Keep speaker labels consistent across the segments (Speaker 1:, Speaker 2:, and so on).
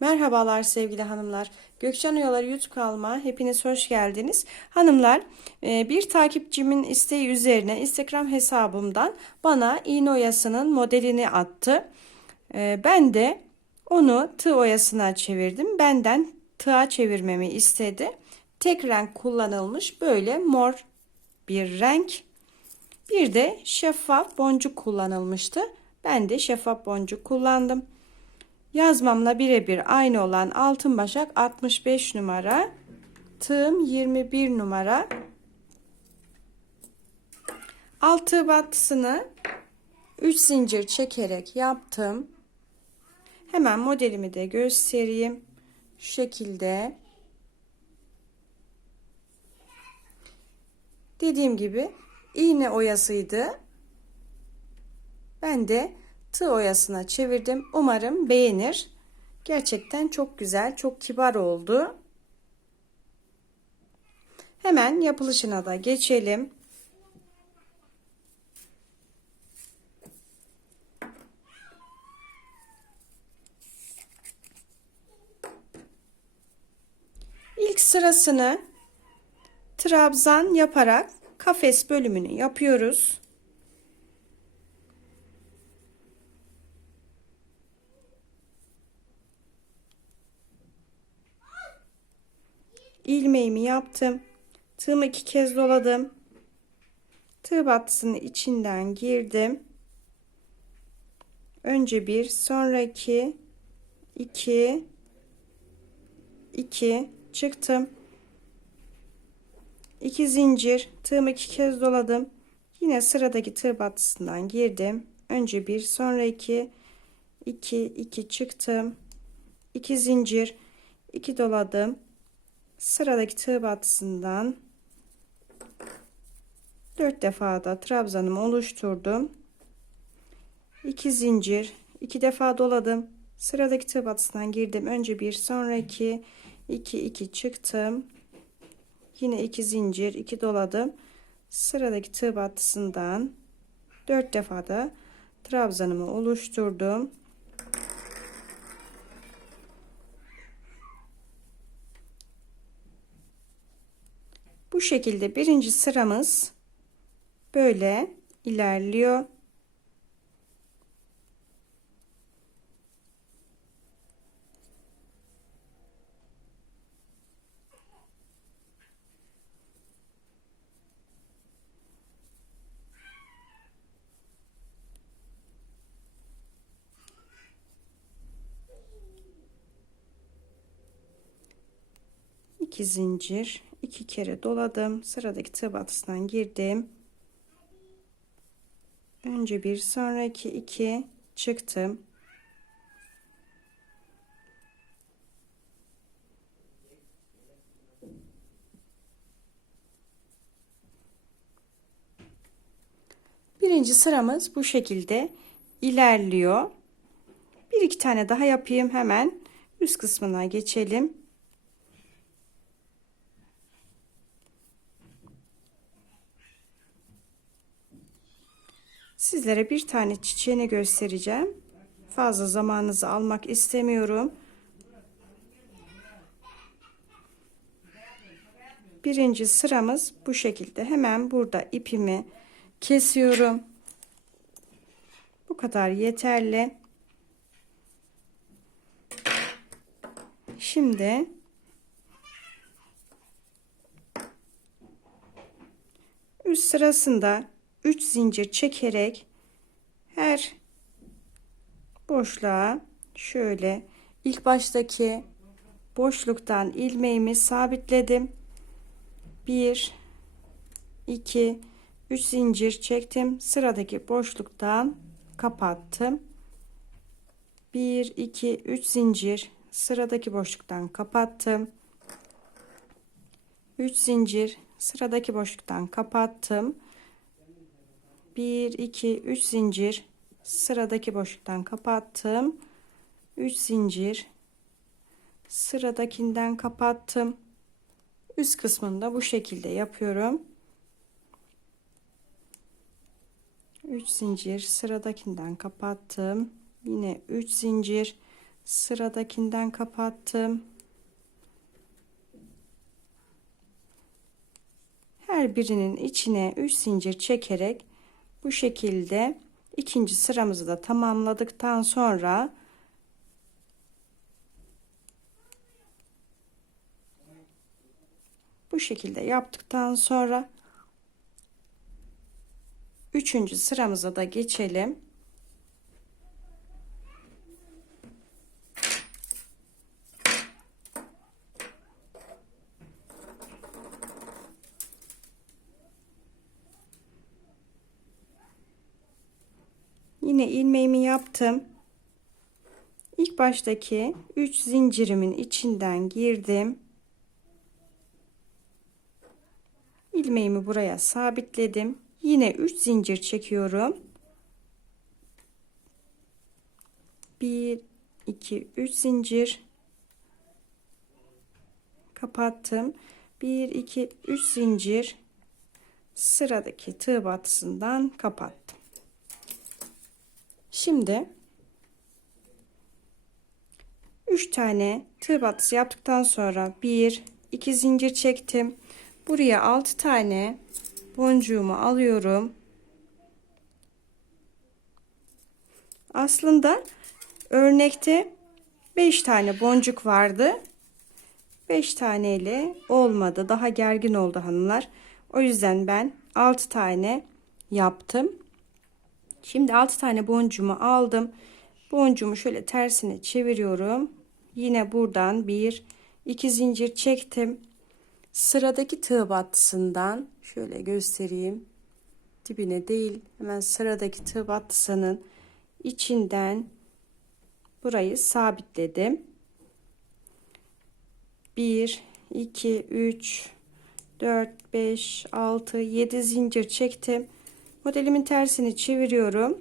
Speaker 1: Merhabalar sevgili hanımlar. Gökçen Oyaları YouTube kanalıma hepiniz hoş geldiniz. Hanımlar e, bir takipçimin isteği üzerine Instagram hesabımdan bana iğne oyasının modelini attı. E, Ben de onu tığ oyasına çevirdim. Benden tığa çevirmemi istedi. Tek renk kullanılmış böyle mor bir renk. Bir de şeffaf boncuk kullanılmıştı. Ben de şeffaf boncuk kullandım. Yazmamla birebir aynı olan altın başak 65 numara. Tığım 21 numara. Altı battısını 3 zincir çekerek yaptım. Hemen modelimi de göstereyim. Şu şekilde. Dediğim gibi iğne oyasıydı. Ben de tığ oyasına çevirdim. Umarım beğenir. Gerçekten çok güzel, çok kibar oldu. Hemen yapılışına da geçelim. İlk sırasını trabzan yaparak kafes bölümünü yapıyoruz. ilmeğimi yaptım. Tığımı iki kez doladım. Tığ battısını içinden girdim. Önce bir, sonra iki, iki, çıktım. İki zincir, tığımı iki kez doladım. Yine sıradaki tığ battısından girdim. Önce bir, sonra iki, iki, iki çıktım. İki zincir, iki doladım sıradaki tığ battısından 4 defa da trabzanımı oluşturdum. 2 zincir, 2 defa doladım. Sıradaki tığ battısından girdim. Önce bir, sonra iki, 2 2 çıktım. Yine 2 zincir, 2 doladım. Sıradaki tığ battısından 4 defa da trabzanımı oluşturdum. Bu şekilde birinci sıramız böyle ilerliyor. iki zincir iki kere doladım. Sıradaki tığ batısından girdim. Önce bir sonraki iki çıktım. Birinci sıramız bu şekilde ilerliyor. Bir iki tane daha yapayım. Hemen üst kısmına geçelim Sizlere bir tane çiçeğini göstereceğim. Fazla zamanınızı almak istemiyorum. Birinci sıramız bu şekilde. Hemen burada ipimi kesiyorum. Bu kadar yeterli. Şimdi üst sırasında 3 zincir çekerek her boşluğa şöyle ilk baştaki boşluktan ilmeğimi sabitledim. 1 2 3 zincir çektim. Sıradaki boşluktan kapattım. 1 2 3 zincir sıradaki boşluktan kapattım. 3 zincir sıradaki boşluktan kapattım. 1 2 3 zincir. Sıradaki boşluktan kapattım. 3 zincir. Sıradakinden kapattım. Üst kısmında bu şekilde yapıyorum. 3 zincir. Sıradakinden kapattım. Yine 3 zincir. Sıradakinden kapattım. Her birinin içine 3 zincir çekerek bu şekilde ikinci sıramızı da tamamladıktan sonra bu şekilde yaptıktan sonra üçüncü sıramıza da geçelim. Yine ilmeğimi yaptım. İlk baştaki 3 zincirimin içinden girdim. ilmeğimi buraya sabitledim. Yine 3 zincir çekiyorum. 1 2 3 zincir kapattım. 1 2 3 zincir sıradaki tığ batısından kapattım. Şimdi 3 tane tığ batısı yaptıktan sonra 1 2 zincir çektim. Buraya 6 tane boncuğumu alıyorum. Aslında örnekte 5 tane boncuk vardı. 5 taneyle olmadı. Daha gergin oldu hanımlar. O yüzden ben 6 tane yaptım. Şimdi 6 tane boncuğumu aldım. Boncuğumu şöyle tersine çeviriyorum. Yine buradan bir iki zincir çektim. Sıradaki tığ battısından şöyle göstereyim. Dibine değil hemen sıradaki tığ battısının içinden burayı sabitledim. 1 2 3 4 5 6 7 zincir çektim. Modelimin tersini çeviriyorum.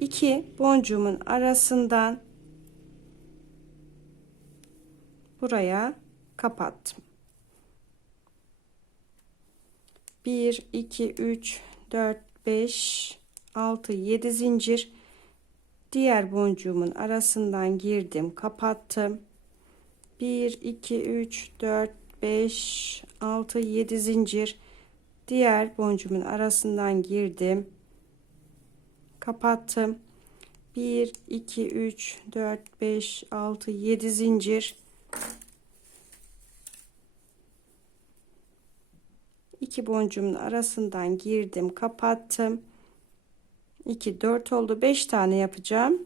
Speaker 1: 2 boncuğumun arasından buraya kapattım. 1 2 3 4 5 6 7 zincir diğer boncuğumun arasından girdim kapattım 1 2 3 4 5 6 7 zincir diğer boncuğumun arasından girdim. Kapattım. 1 2 3 4 5 6 7 zincir. İki boncuğumun arasından girdim kapattım. 2 4 oldu. 5 tane yapacağım.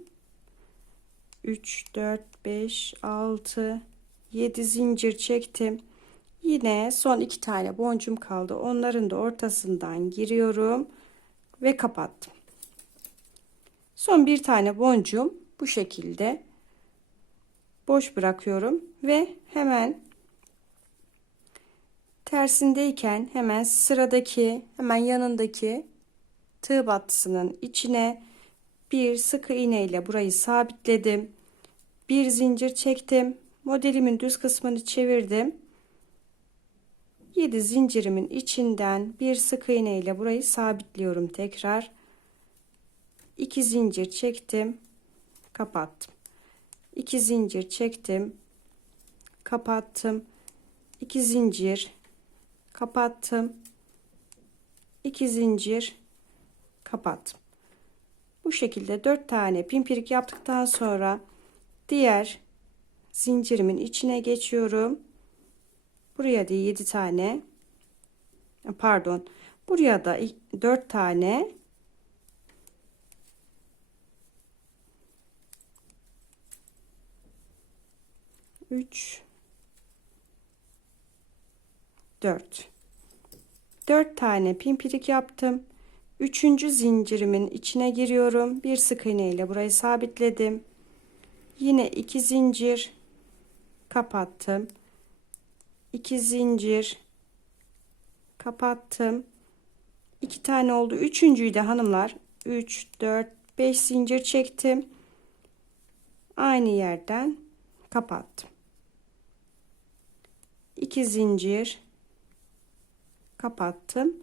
Speaker 1: 3 4 5 6 7 zincir çektim yine son iki tane boncuğum kaldı onların da ortasından giriyorum ve kapattım son bir tane boncuğum bu şekilde boş bırakıyorum ve hemen tersindeyken hemen sıradaki hemen yanındaki tığ battısının içine bir sık iğne ile burayı sabitledim. Bir zincir çektim. Modelimin düz kısmını çevirdim. 7 zincirimin içinden bir sık iğne ile burayı sabitliyorum tekrar. 2 zincir çektim. Kapattım. 2 zincir çektim. Kapattım. 2 zincir kapattım. 2 zincir kapattım. Bu şekilde 4 tane pimpirik yaptıktan sonra diğer zincirimin içine geçiyorum. Buraya da 7 tane pardon buraya da 4 tane üç 4 4 tane pimpirik yaptım. Üçüncü zincirimin içine giriyorum. Bir sık iğne ile burayı sabitledim. Yine iki zincir kapattım. 2 zincir kapattım. 2 tane oldu. Üçüncüyü de hanımlar 3 4 5 zincir çektim. Aynı yerden kapattım. 2 zincir kapattım.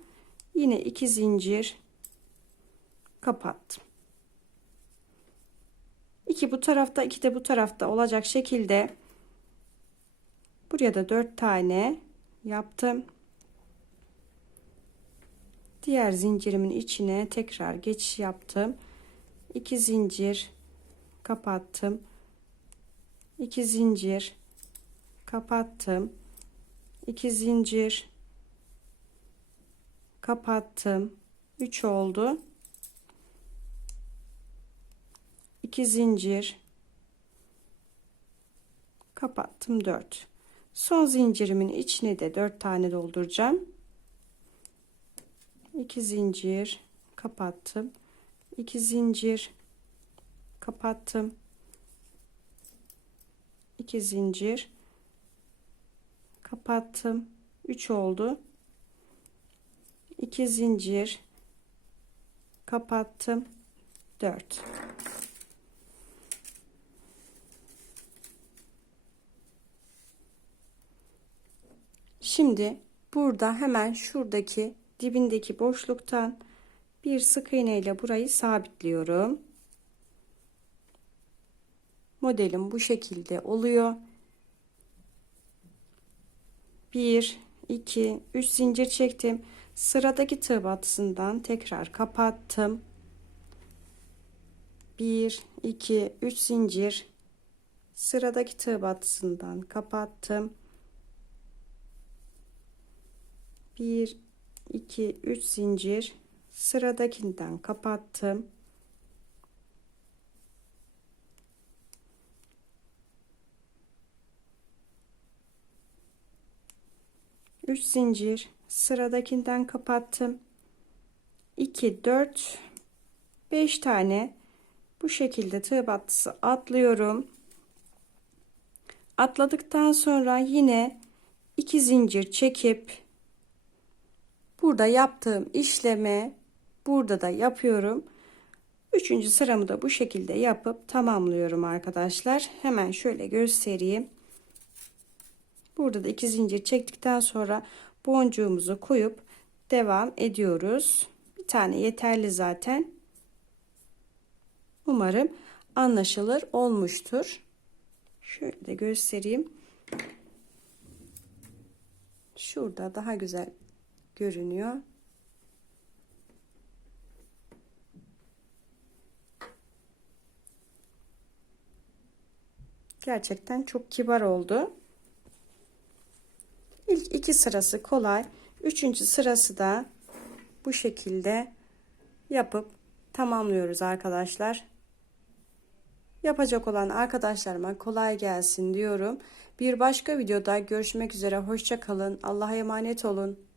Speaker 1: Yine iki zincir kapattım. iki bu tarafta iki de bu tarafta olacak şekilde buraya da dört tane yaptım. Diğer zincirimin içine tekrar geçiş yaptım. 2 zincir kapattım. 2 zincir kapattım. 2 zincir kapattım. 3 oldu. 2 zincir kapattım 4. Son zincirimin içine de 4 tane dolduracağım. 2 zincir kapattım. 2 zincir kapattım. 2 zincir kapattım. 3 oldu. 2 zincir kapattım. 4. Şimdi burada hemen şuradaki dibindeki boşluktan bir sık iğne ile burayı sabitliyorum. Modelim bu şekilde oluyor. 1 2 3 zincir çektim. Sıradaki tığ batısından tekrar kapattım. 1 2 3 zincir sıradaki tığ batısından kapattım. 1 2 3 zincir sıradakinden kapattım. Üç zincir sıradakinden kapattım. 2 4 5 tane bu şekilde tığ battısı atlıyorum. Atladıktan sonra yine 2 zincir çekip burada yaptığım işlemi burada da yapıyorum. Üçüncü sıramı da bu şekilde yapıp tamamlıyorum arkadaşlar. Hemen şöyle göstereyim. Burada da iki zincir çektikten sonra boncuğumuzu koyup devam ediyoruz. Bir tane yeterli zaten. Umarım anlaşılır olmuştur. Şöyle göstereyim. Şurada daha güzel görünüyor. Gerçekten çok kibar oldu. İlk iki sırası kolay. Üçüncü sırası da bu şekilde yapıp tamamlıyoruz arkadaşlar. Yapacak olan arkadaşlarıma kolay gelsin diyorum. Bir başka videoda görüşmek üzere. Hoşça kalın. Allah'a emanet olun.